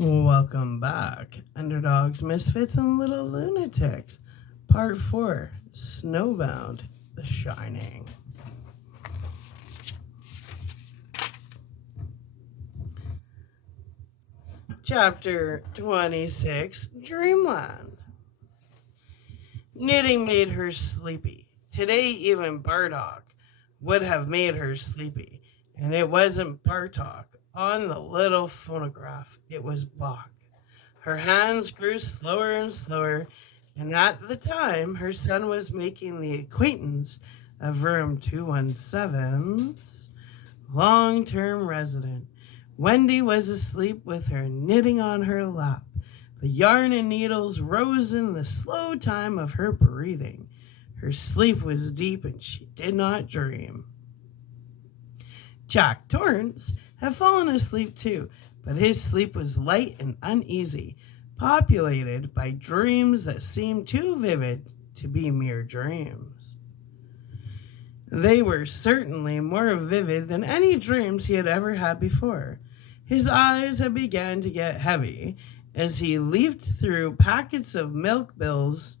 Welcome back, Underdogs, Misfits, and Little Lunatics. Part 4 Snowbound The Shining. Chapter 26 Dreamland. Knitting made her sleepy. Today, even Bartok would have made her sleepy. And it wasn't Bartok on the little phonograph, it was Bach. Her hands grew slower and slower, and at the time her son was making the acquaintance of room 217's long term resident. Wendy was asleep with her knitting on her lap. The yarn and needles rose in the slow time of her breathing. Her sleep was deep and she did not dream. Jack Torrance had fallen asleep too, but his sleep was light and uneasy, populated by dreams that seemed too vivid to be mere dreams. They were certainly more vivid than any dreams he had ever had before. His eyes had begun to get heavy as he leafed through packets of milk bills,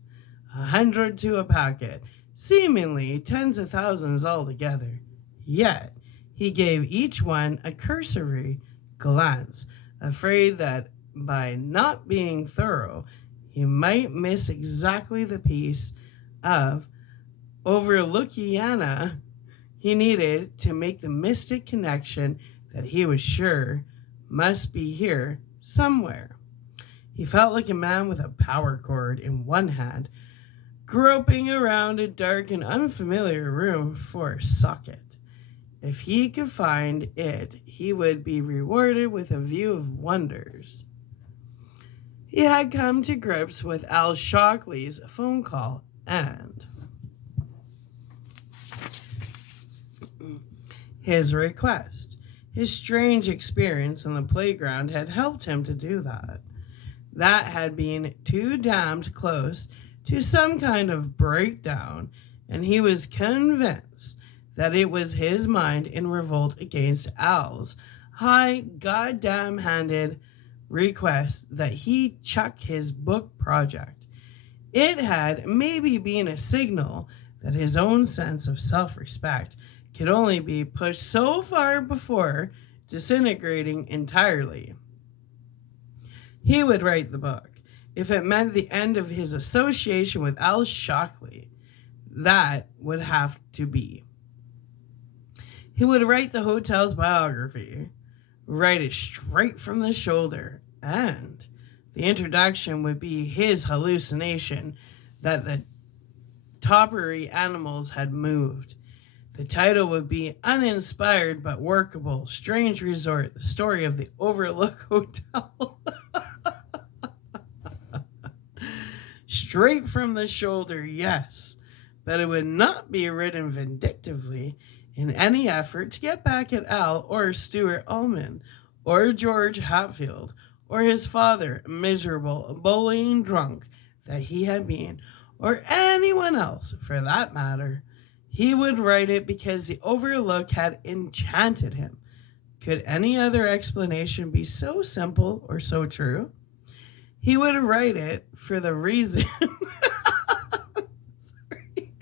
100 to a packet, seemingly tens of thousands altogether. Yet he gave each one a cursory glance, afraid that by not being thorough, he might miss exactly the piece of Overlookiana he needed to make the mystic connection that he was sure must be here somewhere. He felt like a man with a power cord in one hand, groping around a dark and unfamiliar room for a socket. If he could find it, he would be rewarded with a view of wonders. He had come to grips with Al Shockley's phone call and his request. His strange experience on the playground had helped him to do that. That had been too damned close to some kind of breakdown, and he was convinced that it was his mind in revolt against Al's high goddamn handed request that he chuck his book project. It had maybe been a signal that his own sense of self respect could only be pushed so far before disintegrating entirely. He would write the book if it meant the end of his association with Al Shockley. That would have to be. He would write the hotel's biography, write it straight from the shoulder, and the introduction would be his hallucination that the toppery animals had moved. The title would be Uninspired but Workable Strange Resort, the story of the Overlook Hotel. Straight from the shoulder, yes, but it would not be written vindictively in any effort to get back at Al or Stuart Ullman or George Hatfield or his father, miserable, bullying drunk that he had been, or anyone else for that matter. He would write it because the Overlook had enchanted him. Could any other explanation be so simple or so true? He would write it for the reason. Sorry.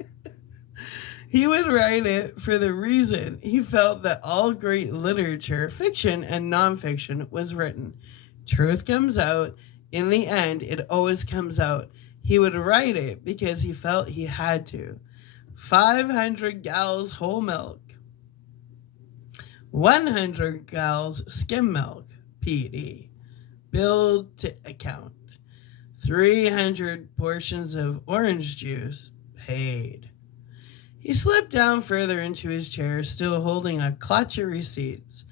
He would write it for the reason he felt that all great literature, fiction and nonfiction, was written. Truth comes out. In the end, it always comes out. He would write it because he felt he had to. 500 gals whole milk, 100 gals skim milk, PD, billed to account, 300 portions of orange juice, paid. He slipped down further into his chair, still holding a clutch of receipts,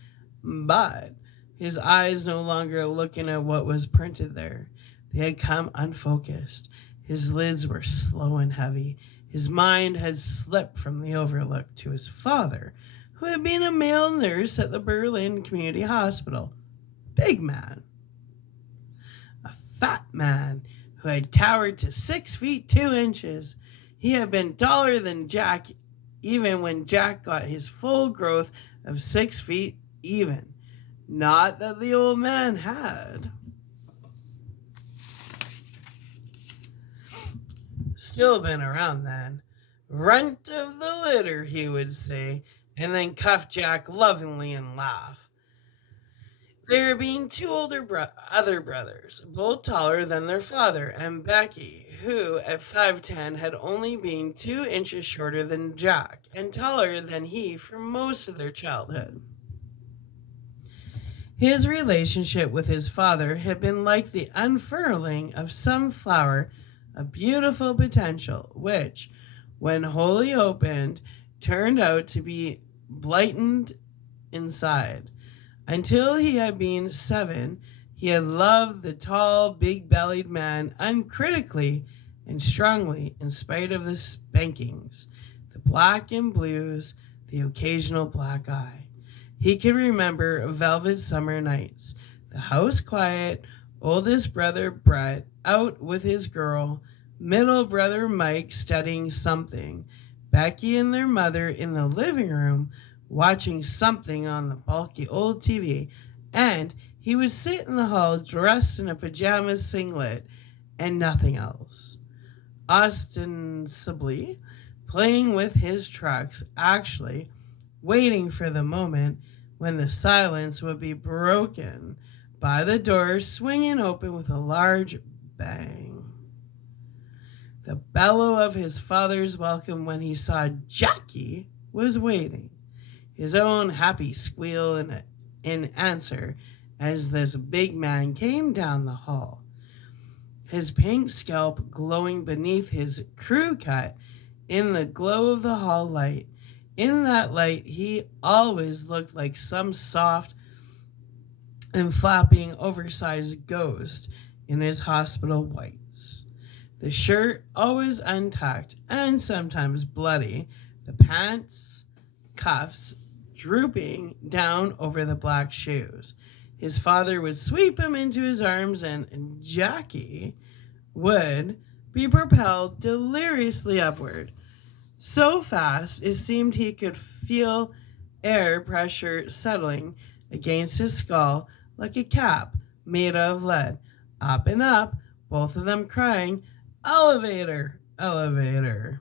but his eyes no longer looking at what was printed there. They had come unfocused. His lids were slow and heavy. His mind had slipped from the Overlook to his father, who had been a male nurse at the Berlin Community Hospital. Big man. A fat man who had towered to 6 feet 2 inches. He had been taller than Jack even when Jack got his full growth of 6 feet even. Not that the old man had. still been around then. Runt of the litter, he would say, and then cuff Jack lovingly and laugh. There being two other brothers, both taller than their father, and Becky, who at 5'10 had only been 2 inches shorter than Jack and taller than he for most of their childhood. His relationship with his father had been like the unfurling of some flower of beautiful potential, which, when wholly opened, turned out to be blighted inside. Until he had been 7, he had loved the tall, big-bellied man uncritically and strongly in spite of the spankings, the black and blues, the occasional black eye. He could remember velvet summer nights, the house quiet, oldest brother Brett out with his girl, middle brother Mike studying something, Becky and their mother in the living room watching something on the bulky old TV, and he would sit in the hall dressed in a pajama singlet and nothing else, ostensibly playing with his trucks, actually waiting for the moment when the silence would be broken by the door swinging open with a large bang. The bellow of his father's welcome when he saw Jackie was waiting, his own happy squeal in answer as this big man came down the hall, his pink scalp glowing beneath his crew cut in the glow of the hall light. In that light, he always looked like some soft and flapping, oversized ghost in his hospital whites. The shirt always untucked and sometimes bloody, the pants, cuffs drooping down over the black shoes. His father would sweep him into his arms, and Jackie would be propelled deliriously upward. So fast it seemed he could feel air pressure settling against his skull like a cap made of lead. Up and up, both of them crying, "Elevator, elevator."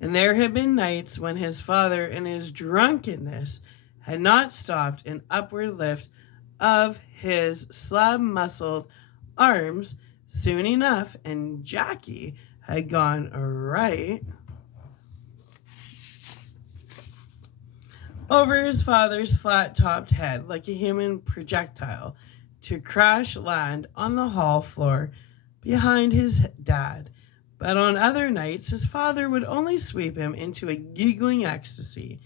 And there had been nights when his father, in his drunkenness, had not stopped an upward lift of his slab-muscled arms soon enough, and Jackie had gone right over his father's flat-topped head like a human projectile to crash land on the hall floor behind his dad. But on other nights, his father would only sweep him into a giggling ecstasy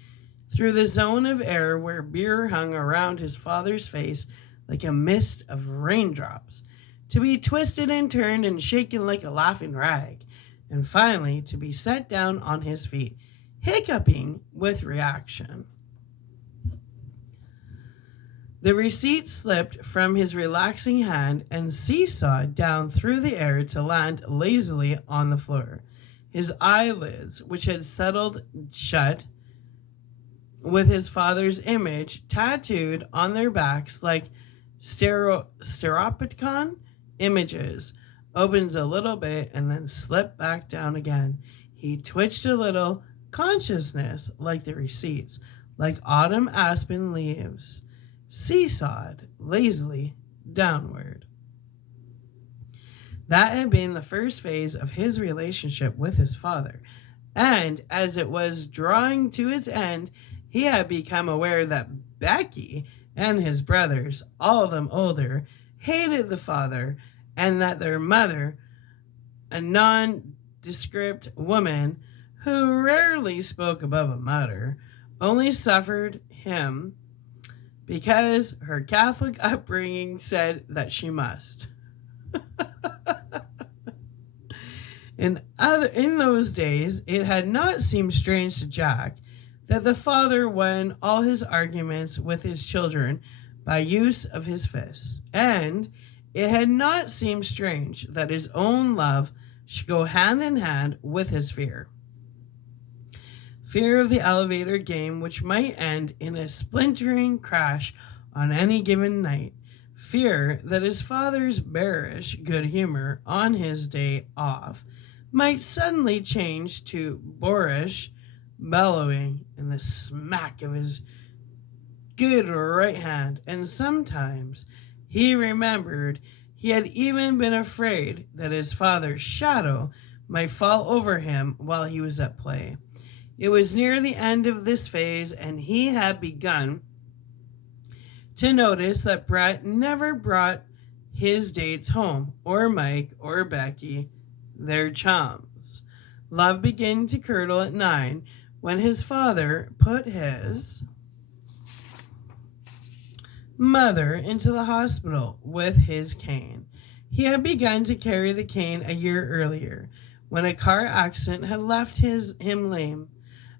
through the zone of air where beer hung around his father's face like a mist of raindrops, to be twisted and turned and shaken like a laughing rag, and finally to be set down on his feet, hiccuping with reaction. The receipt slipped from his relaxing hand and seesawed down through the air to land lazily on the floor. His eyelids, which had settled shut with his father's image tattooed on their backs like stereopticon images, opens a little bit and then slipped back down again. He twitched a little, consciousness like the receipts, like autumn aspen leaves, seesawed lazily downward. That had been the first phase of his relationship with his father, and as it was drawing to its end, he had become aware that Becky and his brothers, all of them older, hated the father, and that their mother, a nondescript woman who rarely spoke above a mutter, only suffered him because her Catholic upbringing said that she must. In those days, it had not seemed strange to Jack that the father won all his arguments with his children by use of his fists, and it had not seemed strange that his own love should go hand in hand with his fear. Fear of the elevator game, which might end in a splintering crash on any given night. fear that his father's bearish good humor on his day off might suddenly change to boorish bellowing and the smack of his good right hand, and sometimes he remembered he had even been afraid that his father's shadow might fall over him while he was at play. It was near the end of this phase, and he had begun to notice that Brett never brought his dates home, or Mike or Becky, their chums. Love began to curdle at 9 when his father put his mother into the hospital with his cane. He had begun to carry the cane a year earlier, when a car accident had left him lame.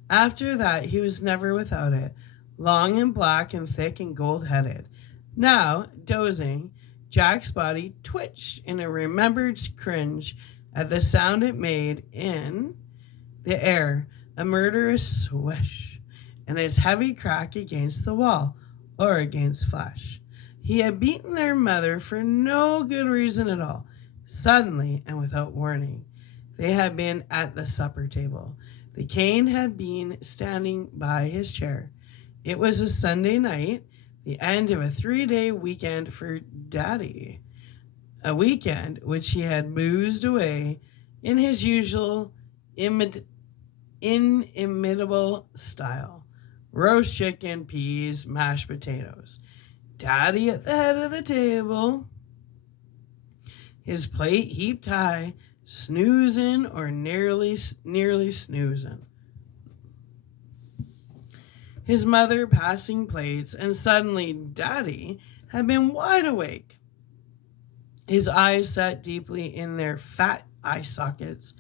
After that, he was never without it, long and black and thick and gold-headed. Now, dozing, Jack's body twitched in a remembered cringe at the sound it made in the air, a murderous swish, and his heavy crack against the wall, or against flesh. He had beaten their mother for no good reason at all. Suddenly, and without warning, they had been at the supper table. The cane had been standing by his chair. It was a Sunday night, the end of a 3-day weekend for Daddy, a weekend which he had boozed away in his usual inimitable style. Roast chicken, peas, mashed potatoes. Daddy at the head of the table, his plate heaped high, snoozing or nearly snoozing. His mother passing plates, and suddenly Daddy had been wide awake. His eyes set deeply in their fat eye sockets,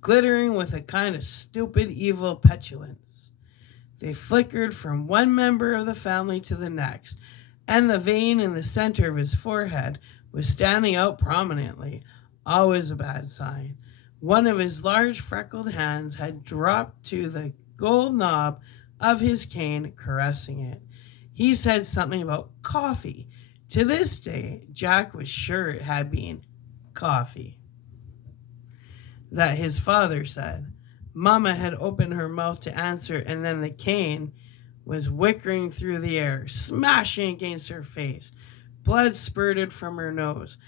glittering with a kind of stupid, evil petulance. They flickered from one member of the family to the next, and the vein in the center of his forehead was standing out prominently, always a bad sign. One of his large freckled hands had dropped to the gold knob of his cane, caressing it. He said something about coffee. To this day, Jack was sure it had been coffee that his father said. Mama had opened her mouth to answer, and then the cane was whickering through the air, smashing against her face. Blood spurted from her nose.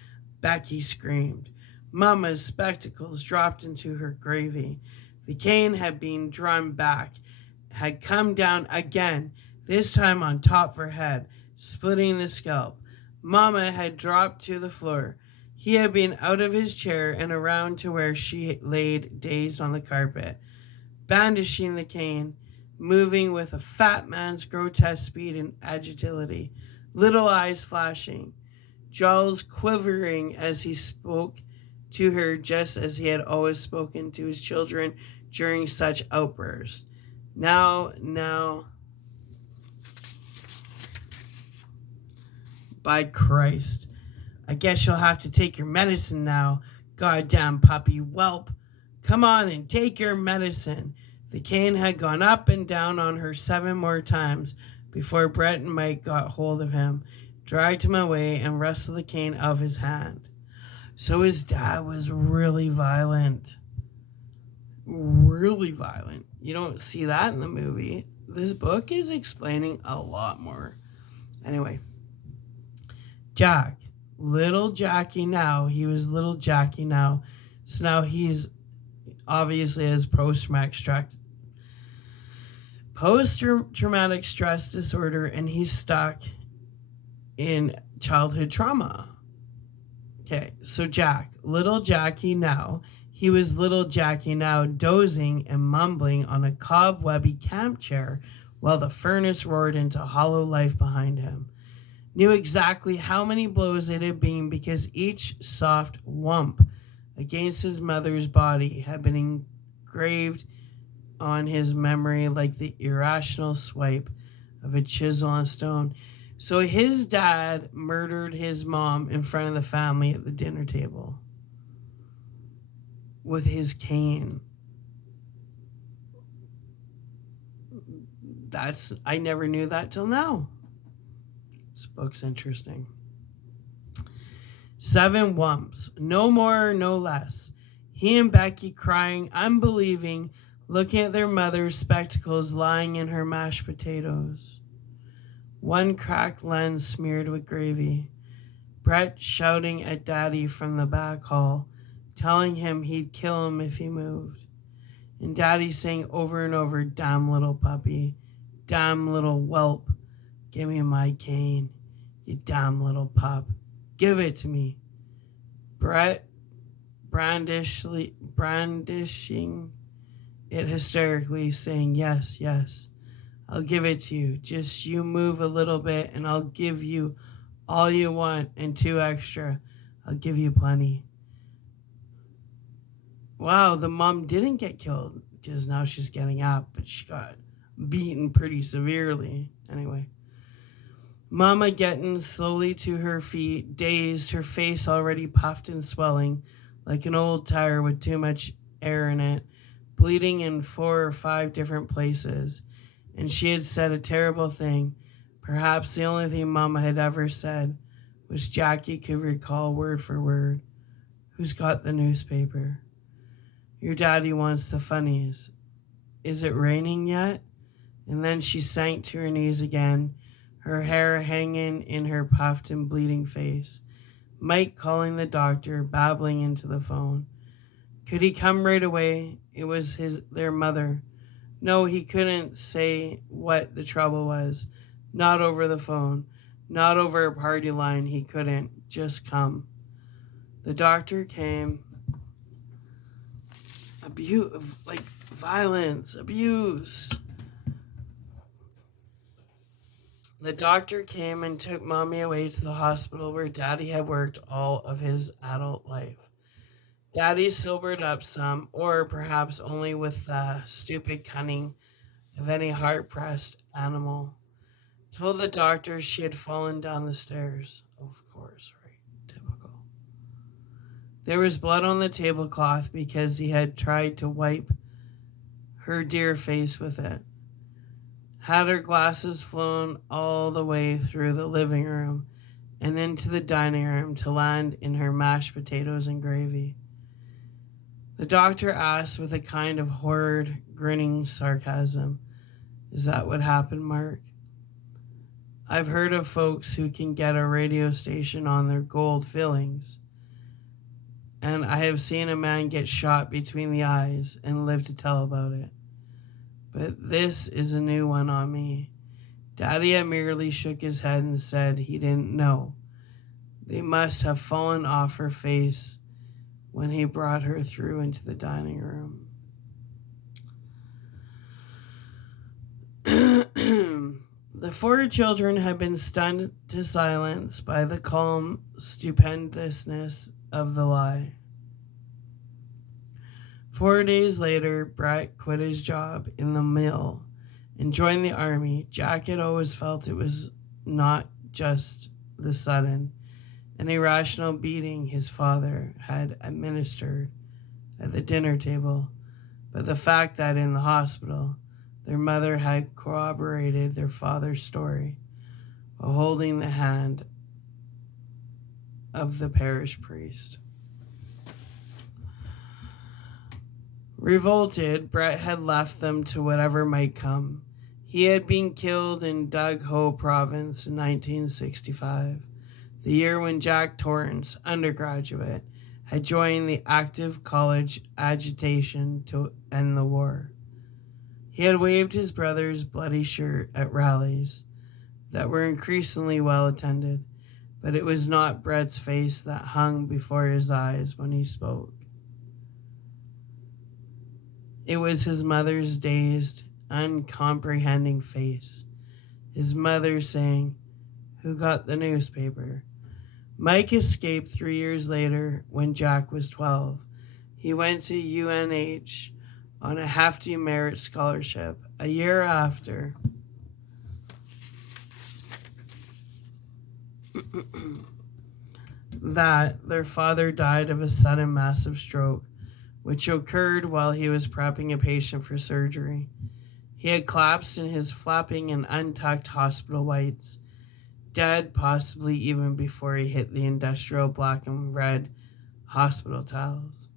Becky screamed. Mama's spectacles dropped into her gravy. The cane had been drawn back, had come down again, this time on top of her head, splitting the scalp. Mama had dropped to the floor. He had been out of his chair and around to where she laid dazed on the carpet, bandishing the cane, moving with a fat man's grotesque speed and agility, little eyes flashing, jaws quivering as he spoke to her just as he had always spoken to his children during such outbursts. Now, by Christ, I guess you'll have to take your medicine now, goddamn puppy whelp. Come on and take your medicine. The cane had gone up and down on her 7 more times before Brett and Mike got hold of him, dragged him away, and wrestled the cane out of his hand. So his dad was really violent. Really violent. You don't see that in the movie. This book is explaining a lot more. Anyway, Jack. Little Jackie now. He was little Jackie now. So now he's obviously has post-traumatic stress disorder, and he's stuck in childhood trauma. Okay, so Jack, little Jackie now. He was little Jackie now, dozing and mumbling on a cobwebby camp chair while the furnace roared into hollow life behind him. Knew exactly how many blows it had been because each soft whump against his mother's body had been engraved on his memory like the irrational swipe of a chisel on stone. So his dad murdered his mom in front of the family at the dinner table with his cane. I never knew that till now. This book's interesting. 7 wumps, no more, no less. He and Becky crying, unbelieving, looking at their mother's spectacles lying in her mashed potatoes. One cracked lens smeared with gravy. Brett shouting at Daddy from the back hall, telling him he'd kill him if he moved. And Daddy saying over and over, damn little puppy, damn little whelp, give me my cane, you damn little pup, give it to me. Brett brandishing it hysterically, saying, yes, yes, I'll give it to you. Just you move a little bit and I'll give you all you want and 2 extra. I'll give you plenty. Wow, the mom didn't get killed because now she's getting up, but she got beaten pretty severely. Anyway, Mama getting slowly to her feet, dazed, her face already puffed and swelling like an old tire with too much air in it, bleeding in 4 or 5 different places. And she had said a terrible thing. Perhaps the only thing Mama had ever said, which Jackie could recall word for word. Who's got the newspaper? Your daddy wants the funnies. Is it raining yet? And then she sank to her knees again, her hair hanging in her puffed and bleeding face. Mike calling the doctor, babbling into the phone. Could he come right away? It was their mother. No, he couldn't say what the trouble was. Not over the phone. Not over a party line. He couldn't. Just come. The doctor came. Violence, abuse. The doctor came and took Mommy away to the hospital where Daddy had worked all of his adult life. Daddy sobered up some, or perhaps only with the stupid cunning of any hard-pressed animal. Told the doctor she had fallen down the stairs. Of course, right? Typical. There was blood on the tablecloth because he had tried to wipe her dear face with it. Had her glasses flown all the way through the living room and into the dining room to land in her mashed potatoes and gravy. The doctor asked with a kind of horrid, grinning sarcasm, is that what happened, Mark? I've heard of folks who can get a radio station on their gold fillings, and I have seen a man get shot between the eyes and live to tell about it. But this is a new one on me. Daddy had merely shook his head and said he didn't know. They must have fallen off her face when he brought her through into the dining room. The 4 children had been stunned to silence by the calm stupendousness of the lie. 4 days later, Brett quit his job in the mill and joined the army. Jack had always felt it was not just the sudden and irrational beating his father had administered at the dinner table, but the fact that in the hospital, their mother had corroborated their father's story while holding the hand of the parish priest. Revolted, Brett had left them to whatever might come. He had been killed in Doug Ho Province in 1965, the year when Jack Torrance, undergraduate, had joined the active college agitation to end the war. He had waved his brother's bloody shirt at rallies that were increasingly well attended, but it was not Brett's face that hung before his eyes when he spoke. It was his mother's dazed, uncomprehending face. His mother saying, "Who got the newspaper?" Mike escaped 3 years later when Jack was 12. He went to UNH on a hefty merit scholarship. A year after that, their father died of a sudden massive stroke, which occurred while he was prepping a patient for surgery. He had collapsed in his flapping and untucked hospital whites. dead possibly even before he hit the industrial black and red hospital tiles.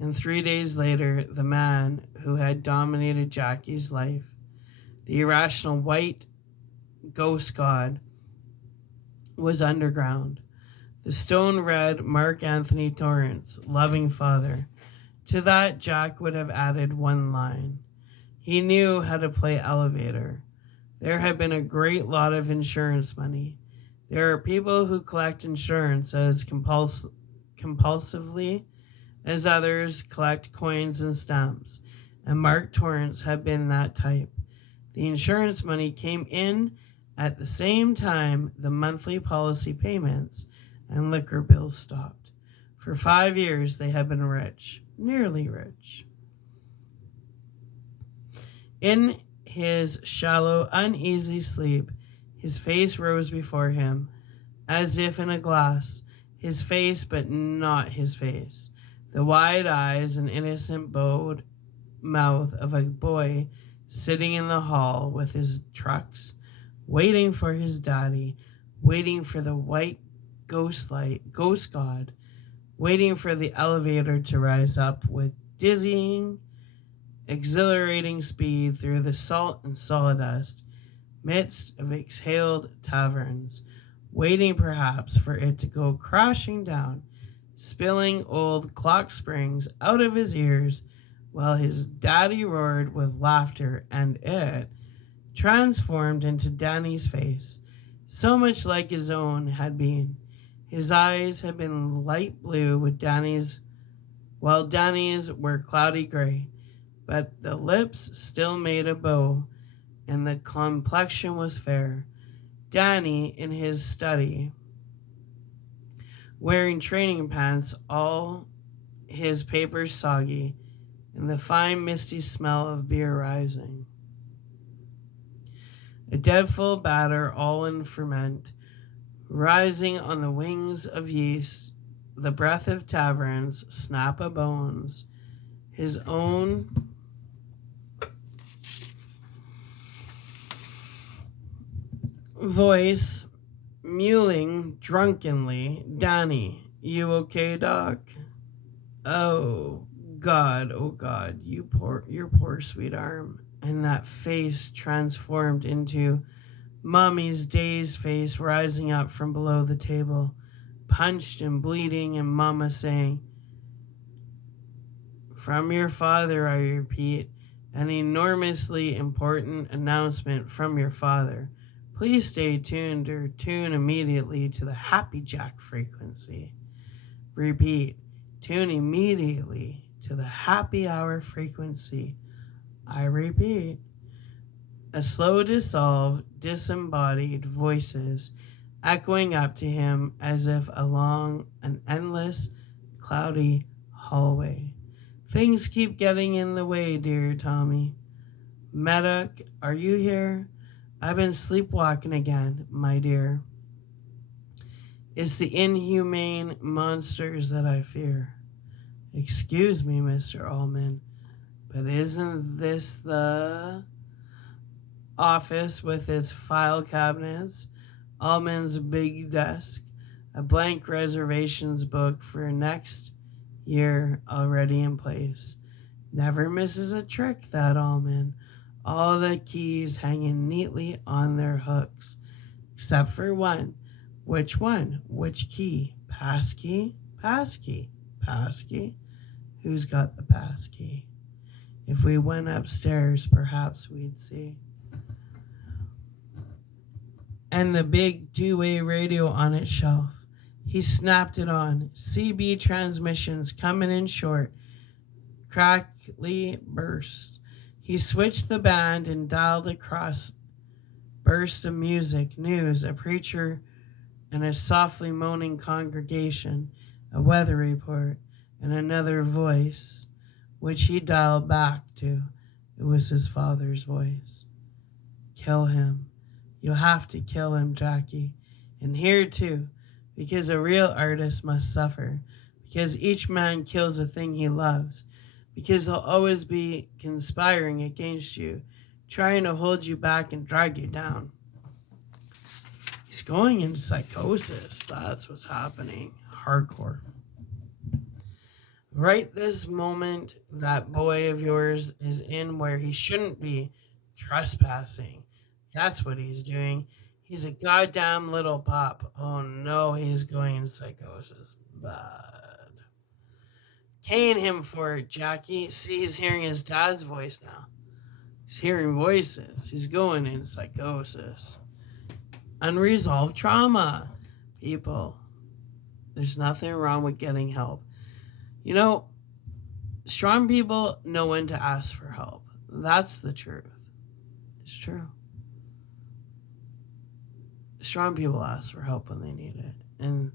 And 3 days later, the man who had dominated Jackie's life, the irrational white ghost god, was underground. The stone-red Mark Anthony Torrance, loving father. To that, Jack would have added one line. He knew how to play elevator. There had been a great lot of insurance money. There are people who collect insurance as compulsively as others collect coins and stamps, and Mark Torrance had been that type. The insurance money came in at the same time the monthly policy payments and liquor bills stopped. For 5 years they had been rich, nearly rich. In his shallow, uneasy sleep, his face rose before him, as if in a glass, his face but not his face, the wide eyes and innocent bowed mouth of a boy sitting in the hall with his trucks, waiting for his daddy, waiting for the white ghost god, waiting for the elevator to rise up with dizzying, exhilarating speed through the salt and sawdust midst of exhaled taverns, waiting perhaps for it to go crashing down, spilling old clock springs out of his ears while his daddy roared with laughter, and it transformed into Danny's face, so much like his own had been. His eyes had been light blue with Danny's, while Danny's were cloudy gray, but the lips still made a bow, and the complexion was fair. Danny in his study, wearing training pants, all his papers soggy, and the fine misty smell of beer rising. A deadful batter all in ferment, rising on the wings of yeast, the breath of taverns, snap of bones, his own voice mewling drunkenly, "Danny, you okay, Doc? Oh God, your poor sweet arm." And that face transformed into Mommy's dazed face rising up from below the table, punched and bleeding, and Mama saying, "From your father, I repeat, an enormously important announcement from your father. Please stay tuned or tune immediately to the Happy Jack frequency." Repeat, tune immediately to the happy hour frequency. I repeat. A slow disembodied voices echoing up to him as if along an endless, cloudy hallway. "Things keep getting in the way, dear Tommy. Medic, are you here? I've been sleepwalking again, my dear. It's the inhumane monsters that I fear." "Excuse me, Mr. Allman, but isn't this the office with its file cabinets, Allman's big desk, a blank reservations book for next year already in place? Never misses a trick, that Allman. All the keys hanging neatly on their hooks, except for one. Which one? Which key? Passkey? Passkey? Passkey? Who's got the passkey? If we went upstairs, perhaps we'd see." And the big two-way radio on its shelf. He snapped it on. CB transmissions coming in short, crackly burst. He switched the band and dialed across burst of music, news, a preacher and a softly moaning congregation, a weather report, and another voice, which he dialed back to. It was his father's voice. "Kill him. You'll have to kill him, Jackie. And here too, because a real artist must suffer, because each man kills a thing he loves, because he'll always be conspiring against you, trying to hold you back and drag you down." He He's going into psychosis. That's what's happening. Hardcore. Right this moment, that boy of yours is in where he shouldn't be, trespassing. That's what he's doing. He's a goddamn little pup. Oh no, he's going into psychosis. Bad. Cane him for it, Jackie. See, he's hearing his dad's voice now. He's hearing voices. He's going into psychosis. Unresolved trauma. People, there's nothing wrong with getting help. You know, strong people know when to ask for help. That's the truth. It's true. Strong people ask for help when they need it. And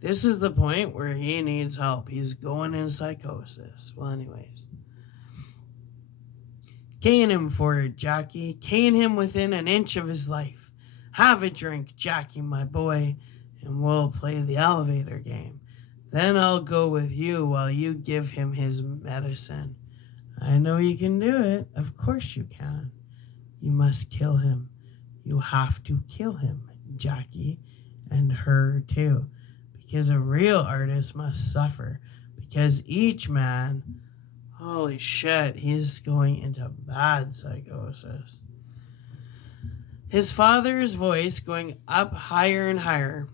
this is the point where he needs help. He's going in psychosis. Well, anyways. Cane him for it, Jackie. Cane him within an inch of his life. Have a drink, Jackie, my boy, and we'll play the elevator game. Then I'll go with you while you give him his medicine. I know you can do it. Of course you can. You must kill him. You have to kill him, Jackie, and her too. Because a real artist must suffer. Because each man, holy shit, he's going into bad psychosis. His father's voice going up higher and higher,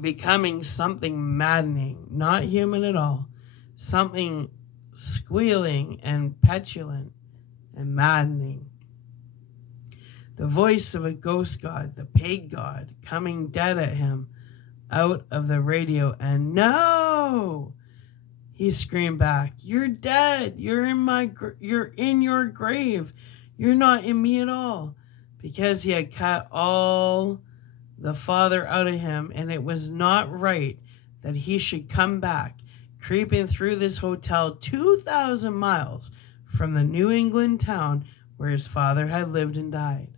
becoming something maddening, not human at all, something squealing and petulant and maddening. The voice of a ghost god, the pig god, coming dead at him out of the radio, and no! He screamed back, "You're dead! You're in your grave! You're not in me at all!" Because he had cut all the father out of him, and it was not right that he should come back, creeping through this hotel 2,000 miles from the New England town where his father had lived and died.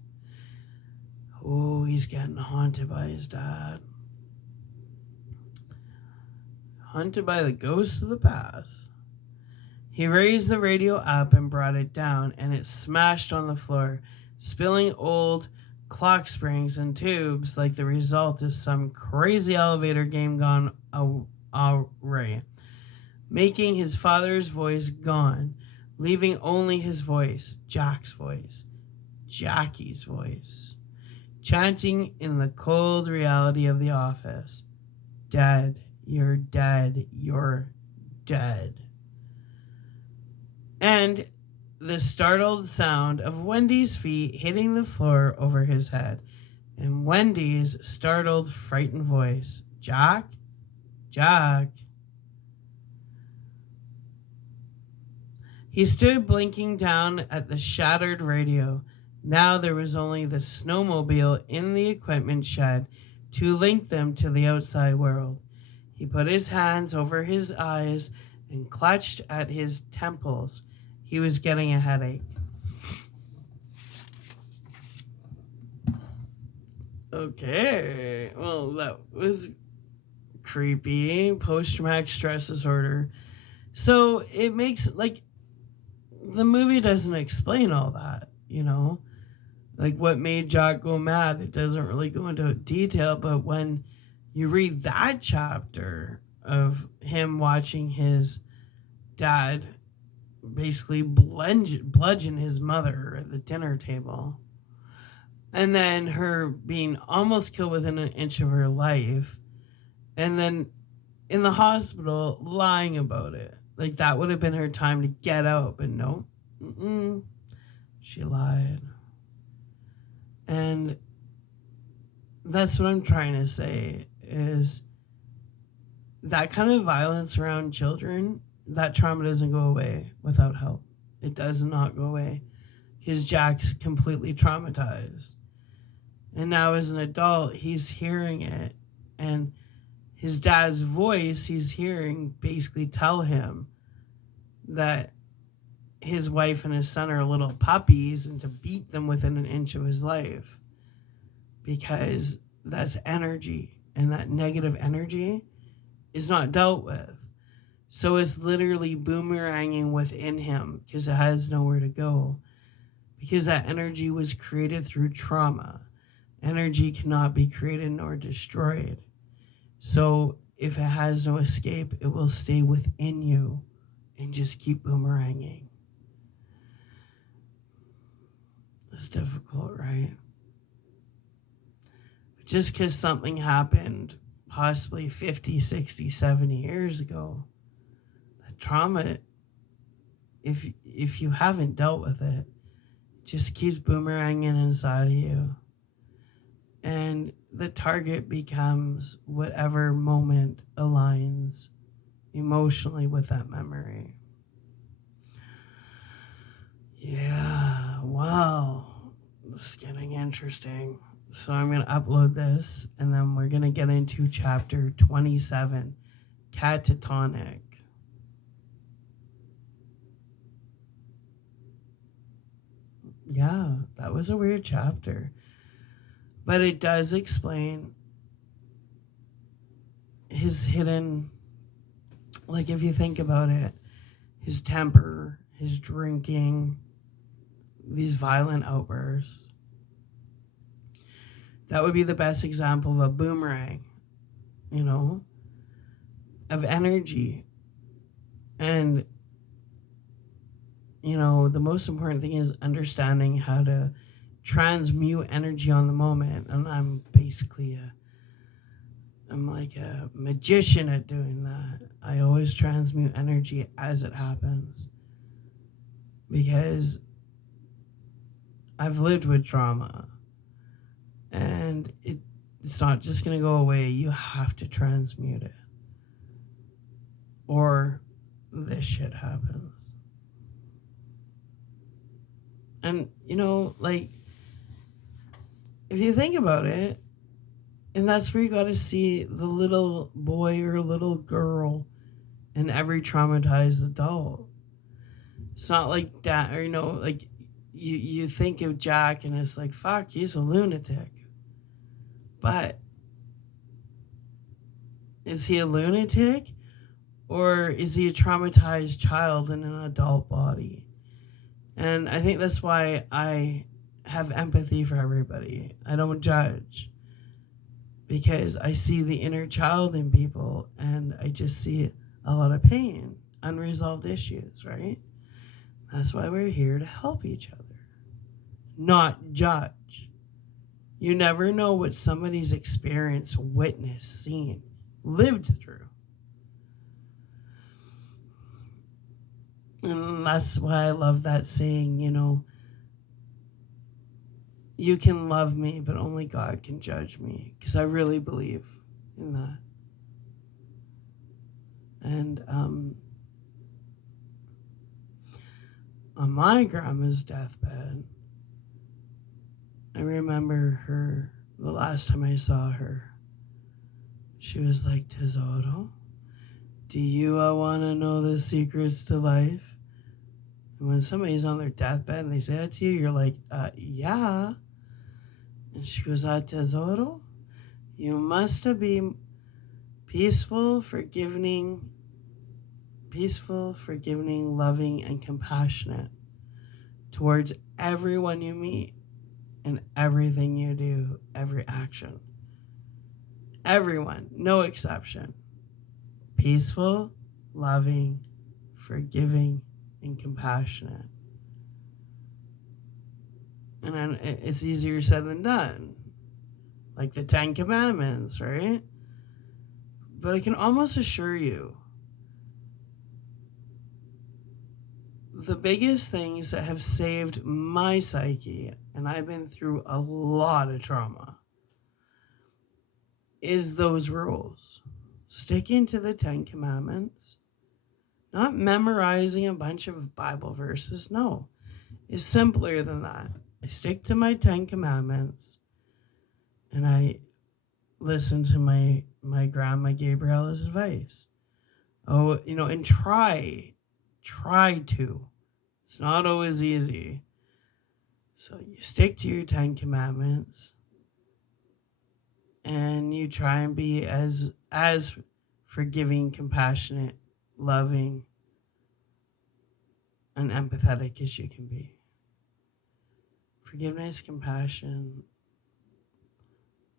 Oh, he's getting haunted by his dad. Haunted by the ghosts of the past. He raised the radio up and brought it down, and it smashed on the floor, spilling old clock springs and tubes like the result of some crazy elevator game gone awry, making his father's voice gone, leaving only his voice, Jack's voice, Jackie's voice, chanting in the cold reality of the office, "Dead, you're dead, you're dead." And the startled sound of Wendy's feet hitting the floor over his head, and Wendy's startled, frightened voice, "Jack? Jack?" He stood blinking down at the shattered radio. Now there was only the snowmobile in the equipment shed to link them to the outside world. He put his hands over his eyes and clutched at his temples. He was getting a headache. Okay, well, that was creepy. Post-traumatic stress disorder. So it makes, like, the movie doesn't explain all that, you know? Like, what made Jack go mad, it doesn't really go into detail, but when you read that chapter of him watching his dad basically bludgeon his mother at the dinner table, and then her being almost killed within an inch of her life, and then in the hospital lying about it, like that would have been her time to get out, but no, she lied. And that's what I'm trying to say, is that kind of violence around children, that trauma doesn't go away without help. It does not go away. Because Jack's completely traumatized. And now as an adult, he's hearing it. And his dad's voice he's hearing basically tell him that his wife and his son are little puppies and to beat them within an inch of his life. Because that's energy. And that negative energy is not dealt with. So it's literally boomeranging within him because it has nowhere to go. Because that energy was created through trauma. Energy cannot be created nor destroyed. So if it has no escape, it will stay within you and just keep boomeranging. It's difficult, right? Just because something happened possibly 50, 60, 70 years ago, that trauma, if you haven't dealt with it, just keeps boomeranging inside of you. And the target becomes whatever moment aligns emotionally with that memory. Yeah, wow. This is getting interesting. So I'm going to upload this, and then we're going to get into chapter 27, catatonic. Yeah, that was a weird chapter. But it does explain his hidden, like if you think about it, his temper, his drinking, these violent outbursts. That would be the best example of a boomerang, you know, of energy. And, you know, the most important thing is understanding how to transmute energy on the moment. And I'm like a magician at doing that. I always transmute energy as it happens because I've lived with trauma, and it's not just going to go away. You have to transmute it, or this shit happens. And, you know, like, if you think about it, and that's where you got to see the little boy or little girl in every traumatized adult. It's not like that, or, you know, like, you think of Jack and it's like, fuck, he's a lunatic. But is he a lunatic, or is he a traumatized child in an adult body? And I think that's why I have empathy for everybody. I don't judge, because I see the inner child in people, and I just see a lot of pain, unresolved issues, right? That's why we're here to help each other, not judge. You never know what somebody's experienced, witnessed, seen, lived through. And that's why I love that saying, you know, you can love me, but only God can judge me, because I really believe in that. And on my grandma's deathbed, I remember her, the last time I saw her, she was like, Tesoro, do you want to know the secrets to life? And when somebody's on their deathbed and they say that to you, you're like, yeah. And she goes, Tesoro, you must be peaceful, forgiving, loving, and compassionate towards everyone you meet and everything you do, every action. Everyone, no exception. Peaceful, loving, forgiving, and compassionate. And then it's easier said than done. Like the 10 Commandments, right? But I can almost assure you, the biggest things that have saved my psyche, and I've been through a lot of trauma, is those rules. Sticking to the 10 Commandments, not memorizing a bunch of Bible verses. No, it's simpler than that. I stick to my 10 Commandments, and I listen to my grandma Gabriella's advice. Oh, you know, and try to. It's not always easy. So you stick to your 10 Commandments, and you try and be as forgiving, compassionate, loving, and empathetic as you can be. Forgiveness, compassion,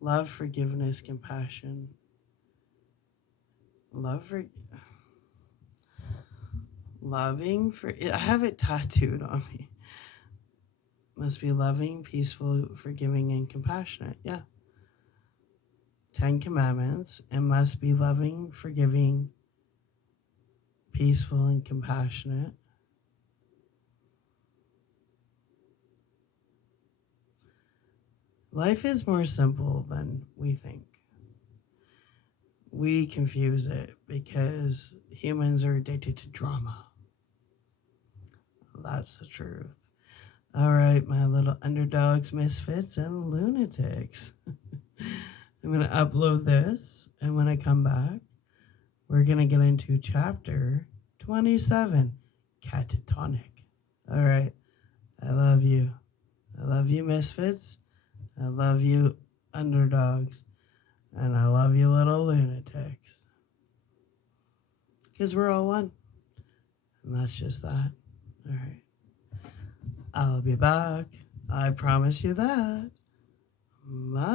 Love, forgiveness, compassion. Love for loving for I have it tattooed on me. Must be loving, peaceful, forgiving, and compassionate. Yeah. 10 Commandments. It must be loving, forgiving, peaceful, and compassionate. Life is more simple than we think. We confuse it because humans are addicted to drama. That's the truth. All right, my little underdogs, misfits, and lunatics. I'm going to upload this, and when I come back, we're going to get into chapter 27, catatonic. All right, I love you. I love you, misfits. I love you, underdogs. And I love you, little lunatics. Because we're all one. And that's just that. All right. I'll be back. I promise you that. Bye.